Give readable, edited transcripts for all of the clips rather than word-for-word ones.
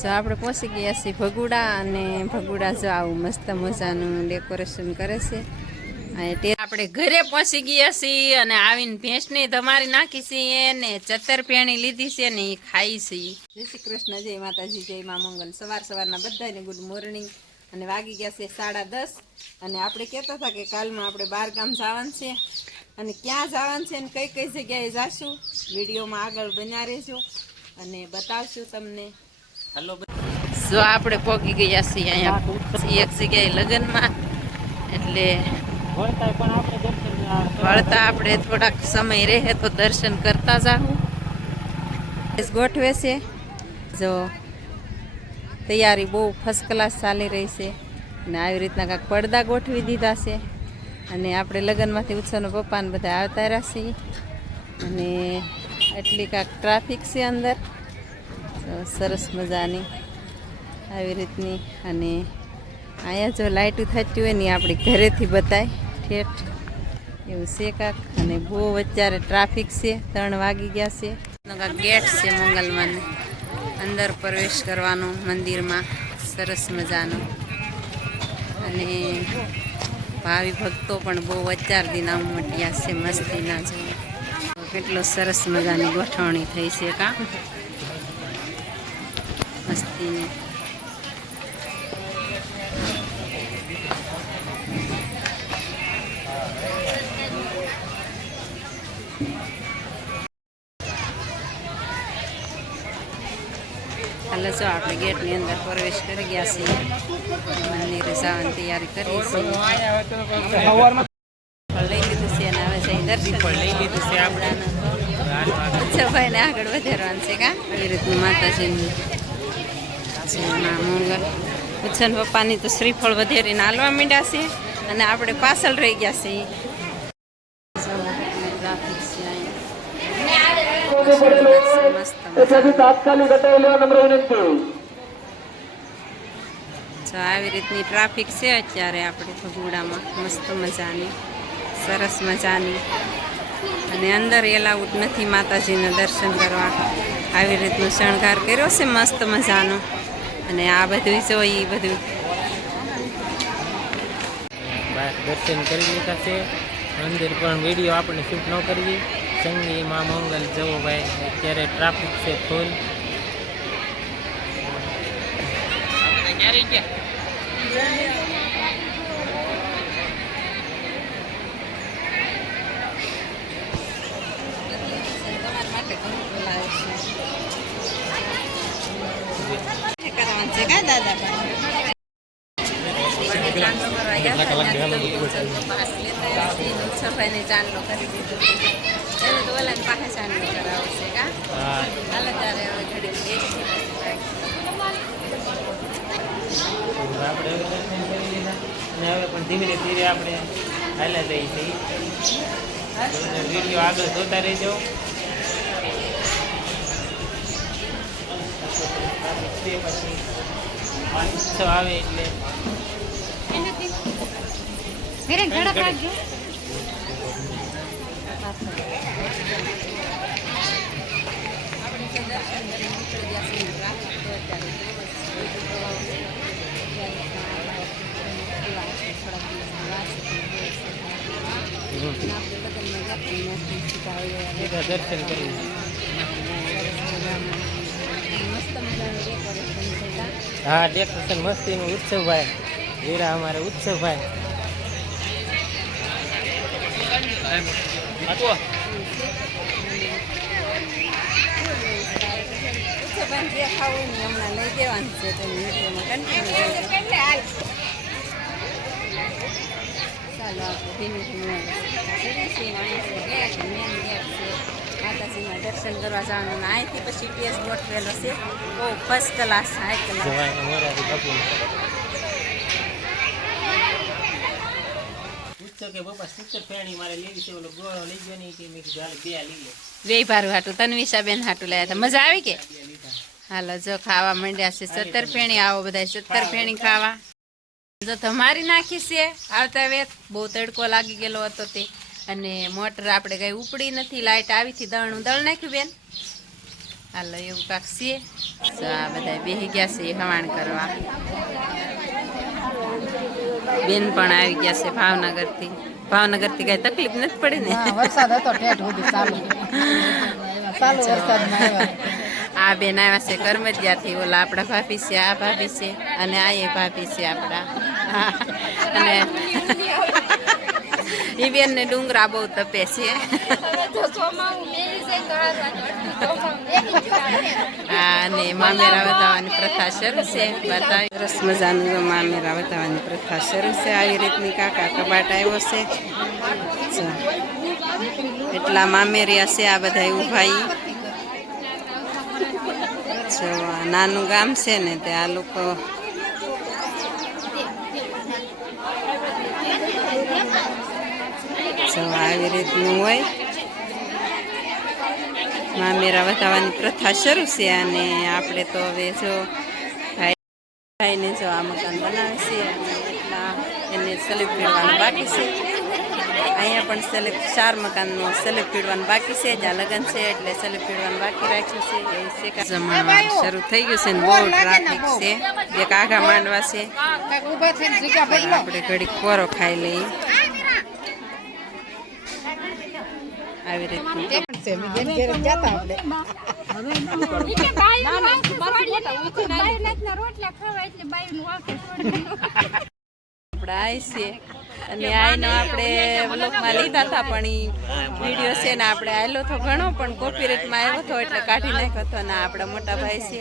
જો આપણે પહોંચી ગયા છીએ ભગુડા અને ભગુડા જો આવું મસ્ત મજાનું ડેકોરેશન કરે છે આપણે ઘરે પહોંચી ગયા છીએ અને આવીને ભેંસને ધમારી નાખી છીએ ને ચતરપેણી લીધી છે ને એ ખાઈ છીએ. જય શ્રી કૃષ્ણ, જય માતાજી, જય મા મંગલ. સવારના બધાને ગુડ મોર્નિંગ. અને વાગી ગયા છે 10:30 અને આપણે કહેતા હતા કે કાલમાં આપણે 12 ગામ જવાનું છે અને ક્યાં જવાનું છે ને કઈ કઈ જગ્યાએ જાશું વિડીયોમાં આગળ બન્યા રહેજો અને બતાવશું તમને. હલો, જો આપણે પહોંચી ગયા છીએ અહીંયા એક જગ્યાએ લગ્નમાં, એટલે વળતા આપણે થોડાક સમય રહે તો દર્શન કરતા જાઉં. ગોઠવે છે જો તૈયારી બહુ ફર્સ્ટ ક્લાસ ચાલી રહી છે અને આવી રીતના કાંઈક પડદા ગોઠવી દીધા છે અને આપણે લગ્નમાંથી ઉત્સવનો પપ્પાને બધા આવતા રહ્યા છીએ અને એટલી કાંઈક ટ્રાફિક છે અંદર સરસ મજાની આવી રીતની. અને અહીંયા જો લાઇટું થતી હોય ને આપણી ઘરેથી બતાય ઠેઠ એવું છે કાંક. અને બહુ અત્યારે ટ્રાફિક છે, 3 વાગી ગયા છે. કાંક ગેટ છે મંગલમાં અંદર પ્રવેશ કરવાનો મંદિરમાં સરસ મજાનો. અને ભાવિ ભક્તો પણ બહુ અત્યારથી નામ મટ્યા છે મસ્તીના. જો કેટલો સરસ મજાની ગોઠવણી થઈ છે કાં મસ્તીની. હાલો, જો આપણે ગેટની અંદર પ્રવેશ કરી ગયા છીએ, મંદિરે જવાની તૈયારી કરી છે. લઈ લીધું છે અને હવે જઈ દર્શન લઈ લીધું છે આપણે. ભાઈને આગળ વધારવાનું છે કાં એવી રીતનું માતાજીનું મંગલ. ઉત્સન પપ્પાની તો શ્રીફળ વધેરીને હાલવા માંડ્યા છે અને આપણે પાછળ રહી ગયા છીએ. ટ્રાફિક છે આવી રીતની ટ્રાફિક છે અત્યારે આપણે ભગુડામાં મસ્ત મજાની સરસ મજાની. અને અંદર એલાઉટ નથી માતાજીના દર્શન કરવા. આવી રીતનું શણગાર કર્યો છે મસ્ત મજાનો. અને આ બધું જોઈ બધું દર્શન કરી લીધા છે. મંદિર પણ વિડીયો આપણે શૂટ ન કરવી. સંગી માં મંગલ જવો ભાઈ, અત્યારે ટ્રાફિક છે ફૂલ. ક્યારે ગયા કરવાનું છે કા દાદા સફાઈને ચાંદલો કરી દીધો એને તો ઓલા પાસે ચાંદલો કરાવો છે કા. હાલ ત્યારે હવે ઘડી આપણે હવે પણ ધીરે ધીરે આપણે હાલ્યા જઈએ છીએ. વિડીયો આગળ જોતા રહેજો. પછી 5-6 આવે એટલે દર્શન કરી. હા, ડેકોરેશન મસ્તીનું. ઉત્સવભાઈ વીરા અમારે ઉત્સવભાઈ. જે ખાવું ને હમણાં લઈ દેવાનું છે તો વિડીયોમાં કન્ટિન્યુ. ચાલો આપણે ધીમે ધીમે મેન ગેટ છે માતાજીના દર્શન કરવા જવાનું. અહીંથી પછી ટીએસ ગોઠવેલો છે બહુ ફર્સ્ટ ક્લાસ હાઈ ક્લાસ. કે બાપા સ્ટીકર ફેણી મારે લેવી છે. ઓલો ગોળો લઈ ગયો નહીં કે મેં કીધું હાલ 2 લઈ લે. વેય ભારું હાટું તન્વિષાબેન હાટું લાયા હતા. મજા આવી કે? હાલો, જો ખાવા માંડ્યા છે 17 ફેણી. આવો બધા 17 ફેણી ખાવા. જો તમારી નાખી છે આવતા વેત. બહુ તડકો લાગી ગયેલો હતો તે અને મોટર આપણે કઈ ઉપડી નથી. લાઇટ આવી થી દળનું દળ નાખ્યું બેન. હાલો એવું કાંક છે. તો આ બધા બેસી ગયા છે હવાણ કરવા. બેન પણ આવી ગયા છે ભાવનગરથી. ભાવનગરથી કઈ તકલીફ નથી પડી ને? વરસાદ હતો ઠેઠ સુધી ચાલુ વરસાદમાં આવ્યા. આ બેન આવ્યા છે કરમજિયાથી. ઓલા આપણા ભાભી છે, આ ભાભી છે, અને આ એ ભાભી છે આપણા. હા. અને એ બેન ને ડુંગરા બહુ તપે છે. અને મામેરા વધાવવાની પ્રથા શરૂ છે. બતાવી સરસ મજાનું મામેરા વધાવવાની પ્રથા શરૂ છે. આવી રીતની કાકા કબાટ આવ્યો છે. એટલા મામેરિયા છે આ બધા ઉભા. નાનું ગામ છે ને તે આ લોકો આવી રીતનું હોય. મામેરા વધાવવાની પ્રથા શરૂ છે. અને આપણે તો હવે જો ભાઈને જો આ મકાન બનાવે છે અને એટલા એને સ્લેબ પીડવાનું બાકી છે. અહીંયા પણ સ્લેબ 4 મકાનનું સ્લેબ પીડવાનું બાકી છે. જ્યાં લગ્ન છે એટલે સ્લેબ પીડવાનું બાકી રાખ્યું છે. એવું છે કે જમવાનું શરૂ થઈ ગયું છે ને બહુ ટ્રાફિક છે. બે કાઘા માંડવા છે. આપણે ઘડીક કોરો ખાઈ લઈએ. આવી રીતનું આપણે આવી છીએ અને આઈનો આપણે વ્લોગમાં લીધા હતા પણ એ વિડીયો છે ને આપણે આવેલો તો ઘણો પણ કોપીરાઇટમાં આવ્યો હતો એટલે કાઢી નાખ્યો હતો. ને આપણા મોટા ભાઈ છે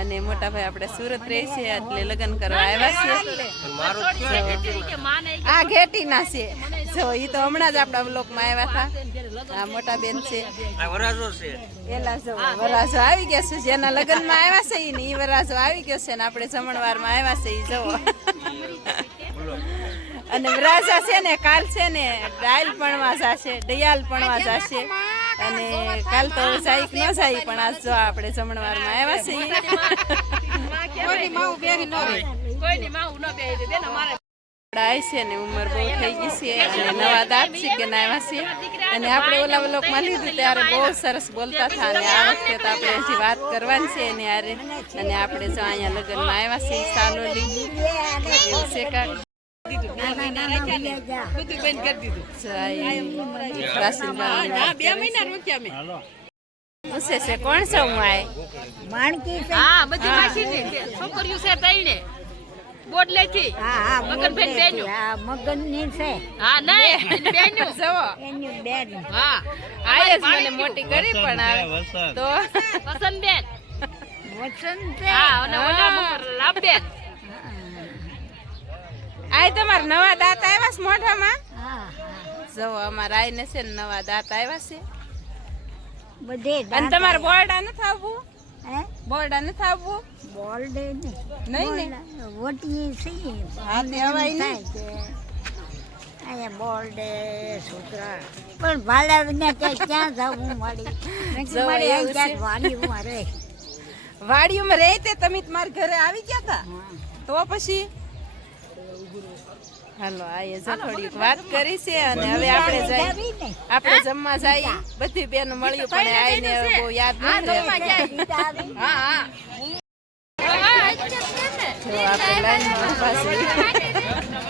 અને મોટા ભાઈ આપણે સુરત રહે છે એટલે લગ્ન કરવા આવ્યા છે. આ ઘેટીના છે જો એ તો હમણાં જ આપણા વ્લોગમાં આવ્યા હતા. આ મોટા બેન છે એલા જો વરાજો આવી ગયા છે. જેના લગ્નમાં આવ્યા છે ને એ વરાજો આવી ગયો છે ને આપણે જમણવારમાં આવ્યા છે એ જવો. અને રાજા છે ને કાલ છે ને ડાયલ પણવા જશે, દયાલ પણવા જશે. અને કાલ તો જાય ન જાય પણ આજ જો આપણે જમણવારમાં આવ્યા છીએ. છે ને ઉંમર બહુ થઈ ગઈ છે અને નવા દાંત શીખીને આવ્યા છે. અને આપણે ઓલા વ્લોગમાં લીધું ત્યારે બહુ સરસ બોલતા હતા અને આ વખતે તો આપણે હજી વાત કરવાની છે એની હારે. અને આપણે જો અહીંયા લગ્નમાં આવ્યા છીએ સાલોલી એવું છે કાંક. કોણ છે હું છોકરીઓ છે તઈને બોડલેથી મગનભાઈ બેન્યું મગનની છે. હા નહીં બેન્યું જવો હા આયે જ મને મોટી કરી પણ આવે તો વસંતબેન વસંત હા અને ઓલા લાભબેન આય તમારા નવા દાંત આવ્યા છે મોઢામાં. હા જવો અમારા આઈને છે ને નવા દાંત આવ્યા છે. બધે અને તમારે બોરડા નથી આવવું? હે બોરડા નથી આવવું? બોલડે નહીં ને વટીએ છીએ. હા તે હવાય નહીં. અહીંયા બોલડે છોકરા પણ ભાલા વિના ક્યાં જવું મળી વાડીમાં રહે. વાડીઓમાં રહે તે તમે તમારા ઘરે આવી ગયા હતા તો પછી હાલો આયે જો થોડીક વાત કરી છે. અને હવે આપણે આપણે જમવા જઈએ. બધી બેનો મળ્યું પણ આઈને બહુ યાદ નથી. જો આપણે લાઈનમાં ઊભા છીએ.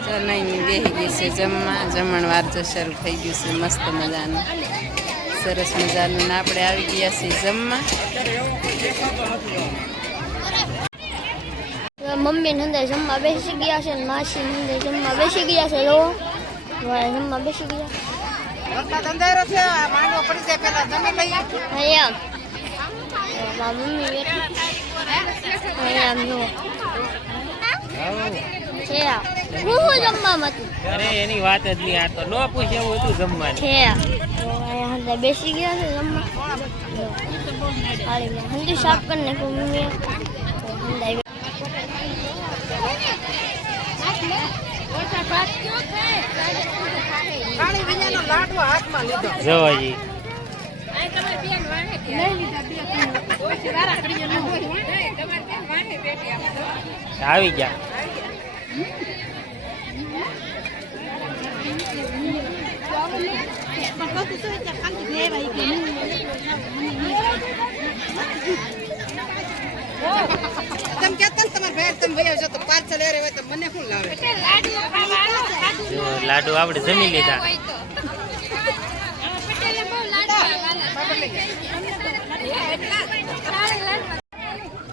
જો નહીં બેસી ગઈ છે જમવા. જમણવાર જો શરૂ થઈ ગયું છે મસ્ત મજાનું સરસ મજાનું. ને આપણે આવી ગયા છીએ જમવા. મમ્મી અંદર જમવા બેસી ગયા છે, માસી અંદર જમવા બેસી ગયા છે. લો જમવા બેસી ગયા. અહીંયા મમ્મી અહીંયા નો છે. હું જમવામાં હતું. અરે એની વાત જ નહીં. આ તો ન પૂછે એવું હતું જમવાનું છે. અહીંયા અંદર બેસી ગયા છે જમવા. હલ્દી સાફ કરી નાખ્યું મમ્મીએ. જવાજી આવી ગયા. તમે કહેતા ને તમારા ભાઈ તમે ભાઈ આવજો તો પાર્સલ એરે હોય તો મને શું લાવે જો લાડુ આપણે જમી લીધા.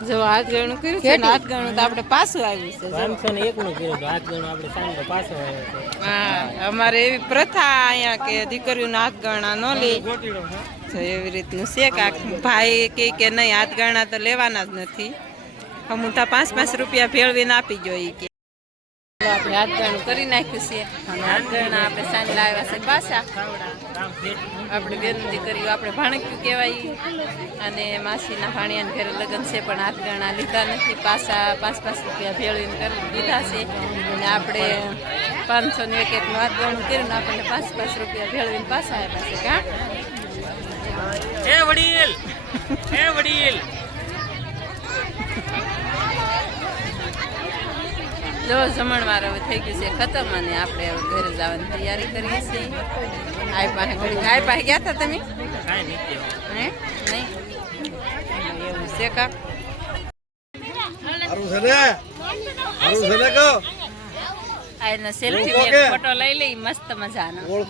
જો હાથ ગણું કર્યું છે ને હાથ ગણું તો આપણે પાછું આવ્યું છે જો. 501 નું કર્યું તો હાથ ગણું આપણે સાંજે પાછો આવ્યો છે. હા અમારે એવી પ્રથા અહીંયા કે દીકરીઓના હાથ ગણા ન લે તો એવી રીતનું છે કાંક ભાઈ કે નહીં હાથ ગણા તો લેવાના જ નથી અમુઠા 5-5 રૂપિયા ભેળવીને આપી જોઈએ કે આપણે હાથ ગણું કરી નાખ્યું છે અને હાથ ગણા આપણે સાંજ લાવ્યા છે પાછા આપણે બેન દીકરીઓ આપણે ભાણક્યું કહેવાય અને માસીના ભાણિયાના ઘરે લગ્ન છે પણ હાથ ગણા લીધા નથી પાછા 5-5 રૂપિયા ભેળવીને કરી દીધા છે અને આપણે 500 ને એક હાથ ગણું કર્યું ને આપણને 5-5 રૂપિયા ભેળવીને પાછા આવ્યા છે કાં એ વડીલ એ વડીલ જો જમણવાર હવે થઈ ગયું છે ખતમ અને આપણે હવે ઘરે જવાની તૈયારી કરીએ છીએ આ પાસે ગયા હતા તમે કાંઈ નથી હે નહીં એવું છે કાક આ એના સેલ્ફી ફોટો લઈ લઈ મસ્ત મજાનો